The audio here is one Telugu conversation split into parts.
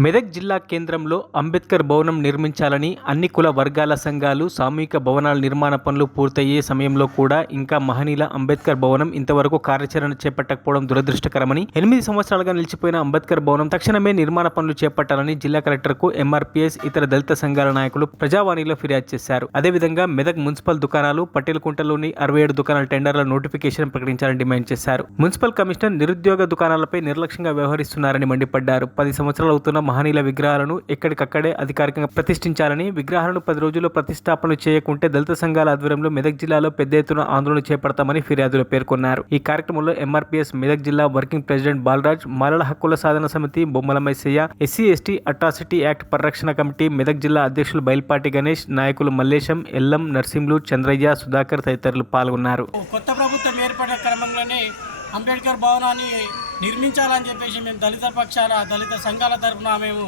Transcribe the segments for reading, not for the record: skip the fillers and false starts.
మెదక్ జిల్లా కేంద్రంలో అంబేద్కర్ భవనం నిర్మించాలని అన్ని కుల వర్గాల సంఘాలు సామూహిక భవనాల నిర్మాణ పనులు పూర్తయ్యే సమయంలో కూడా ఇంకా మహనీయుల అంబేద్కర్ భవనం ఇంతవరకు కార్యాచరణ చేపట్టకపోవడం దురదృష్టకరమని 8 సంవత్సరాలుగా నిలిచిపోయిన అంబేద్కర్ భవనం తక్షణమే నిర్మాణ పనులు చేపట్టాలని జిల్లా కలెక్టర్కు ఎంఆర్పీఎస్ ఇతర దళిత సంఘాల నాయకులు ప్రజావాణిలో ఫిర్యాదు చేశారు. అదేవిధంగా మెదక్ మున్సిపల్ దుకాణాలు పట్టేలకుంటలోని 67 దుకాణాల టెండర్ల నోటిఫికేషన్ ప్రకటించాలని డిమాండ్ చేశారు. మున్సిపల్ కమిషనర్ నిరుద్యోగ దుకాణాలపై నిర్లక్ష్యంగా వ్యవహరిస్తున్నారని మండిపడ్డారు. 10 సంవత్సరాలు అవుతున్న మహనీయుల విగ్రహాలను ఎక్కడికక్కడే అధికారికంగా ప్రతిష్ఠించాలని, విగ్రహాలను 10 రోజుల్లో ప్రతిష్టాపన చేయకుంటే దళిత సంఘాల ఆధ్వర్యంలో మెదక్ జిల్లాలో పెద్ద ఎత్తున ఆందోళన చేపడతామని ఫిర్యాదులో పేర్కొన్నారు. ఈ కార్యక్రమంలో ఎంఆర్పీఎస్ మెదక్ జిల్లా వర్కింగ్ ప్రెసిడెంట్ బాలరాజ్, మాలల హక్కుల సాధన సమితి బొమ్మల Maisaiah, SC ST atrocity act పరిరక్షణ కమిటీ మెదక్ జిల్లా అధ్యక్షులు బయల్పాటి గణేష్, నాయకులు మల్లేశం, ఎల్లం, నర్సింహులు, చంద్రయ్య, సుధాకర్ తదితరులు పాల్గొన్నారు. కొత్త ప్రభుత్వం ఏర్పడిన క్రమంలోనే అంబేద్కర్ భవనాన్ని నిర్మించాలని చెప్పేసి మేము దళిత పక్షాల దళిత సంఘాల తరఫున మేము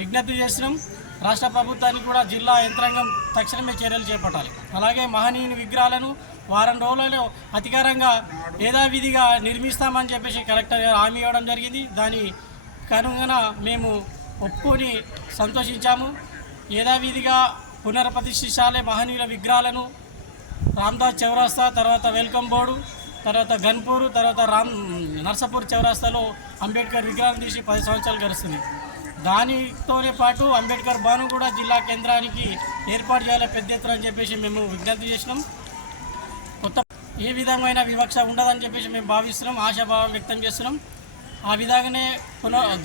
విజ్ఞప్తి చేస్తున్నాం. రాష్ట్ర ప్రభుత్వానికి కూడా జిల్లా యంత్రాంగం తక్షణమే చర్యలు చేపట్టాలి. అలాగే మహనీయుని విగ్రహాలను వారం రోజులలో అధికారంగా యథావిధిగా నిర్మిస్తామని చెప్పేసి కలెక్టర్ గారు హామీ ఇవ్వడం జరిగింది. దాని కనుగొన మేము ఒప్పుకొని సంతోషించాము. యథావిధిగా పునఃప్రతిష్ఠించాలి మహనీయుల విగ్రహాలను. రామ్దాస్ చౌరస్తా, తర్వాత వెల్కమ్ బోర్డు, తర్వాత గన్పూర్, తర్వాత నర్సాపూర్ చౌరస్తాలో అంబేద్కర్ విగ్రహాన్ని తీసి 10 సంవత్సరాలు గడుస్తుంది. దానితోనే పాటు అంబేద్కర్ భవనం కూడా జిల్లా కేంద్రానికి ఏర్పాటు చేయాలి పెద్ద ఎత్తున అని చెప్పేసి మేము విజ్ఞప్తి చేసినాం. కొత్త ఏ విధమైన వివక్ష ఉండదని చెప్పేసి మేము భావిస్తున్నాం, ఆశాభావం వ్యక్తం చేస్తున్నాం. ఆ విధంగానే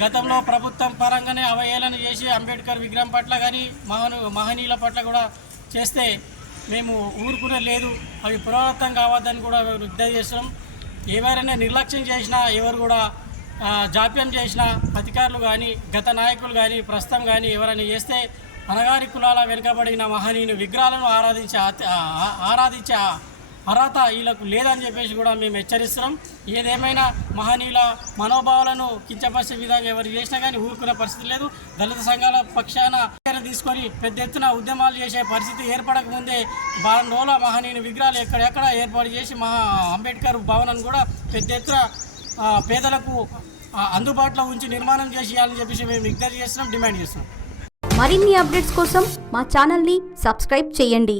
గతంలో ప్రభుత్వం పరంగానే అవహేళన చేసి అంబేద్కర్ విగ్రహం పట్ల కానీ మహనీయుల పట్ల కూడా చేస్తే మేము ఊరుకునే లేదు. అవి పునరావృతం కావద్దని కూడా విజ్ఞప్తి చేస్తున్నాం. ఎవరైనా నిర్లక్ష్యం చేసినా, ఎవరు కూడా జాప్యం చేసినా అధికారులు కానీ గత నాయకులు కానీ ప్రస్తుతం కానీ ఎవరైనా చేస్తే అనగారి కులాల వెనుకబడిన మహనీయుని విగ్రహాలను ఆరాధించే అర్హత వీళ్ళకు లేదని చెప్పేసి కూడా మేము హెచ్చరిస్తున్నాం. ఏదేమైనా మహనీయుల మనోభావాలను కించపరిచే విధంగా ఎవరు చేసినా కానీ ఊరుకునే పరిస్థితి లేదు. దళిత సంఘాల పక్షాన తీసుకొని పెద్ద ఎత్తున ఉద్యమాలు చేసే పరిస్థితి ఏర్పడకముందే వారం రోజుల మహనీయుని విగ్రహాలు ఎక్కడెక్కడ ఏర్పాటు చేసి అంబేద్కర్ భవనాన్ని కూడా పెద్ద ఎత్తున పేదలకు అందుబాటులో ఉంచి నిర్మాణం చేసేయాలని చెప్పేసి మేము విజ్ఞప్తి చేస్తున్నాం, డిమాండ్ చేస్తున్నాం. మరిన్ని అప్డేట్స్ కోసం మా ఛానల్ని సబ్స్క్రైబ్ చేయండి.